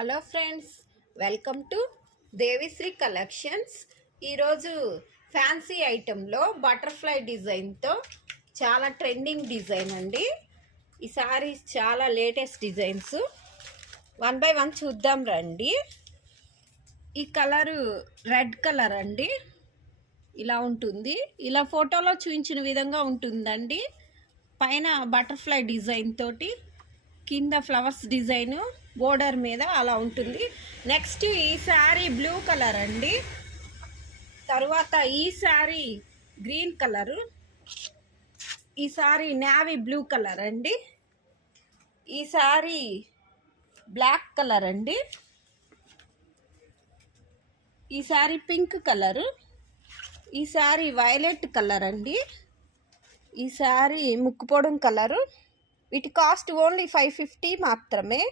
Hello friends, welcome to Devisri collections. ఈరోజు fancy ఐటెంలో butterfly డిజైన్తో చాలా ట్రెండింగ్ డిజైన్ అండి. ఈ సారీస్ చాలా లేటెస్ట్ డిజైన్స్. 1 by 1 చూద్దాం రండి. ఈ కలరు రెడ్ కలర్ అండి. ఇలా ఉంటుంది, ఇలా ఫోటోలో చూపించిన విధంగా ఉంటుందండి. పైన బటర్ఫ్లై డిజైన్ తోటి, కింద ఫ్లవర్స్ డిజైన్ బోర్డర్ మీద అలా ఉంటుంది. నెక్స్ట్ ఈ శారీ బ్లూ కలర్ అండి. తర్వాత ఈ శారీ గ్రీన్ కలరు, ఈ శారీ నేవీ బ్లూ కలర్ అండి. ఈ శారీ బ్లాక్ కలర్ అండి. ఈ శారీ పింక్ కలరు. ఈ శారీ వైలెట్ కలర్ అండి. ఈ శారీ ముక్కుపొడం కలరు. వీటి కాస్ట్ ఓన్లీ 550 మాత్రమే.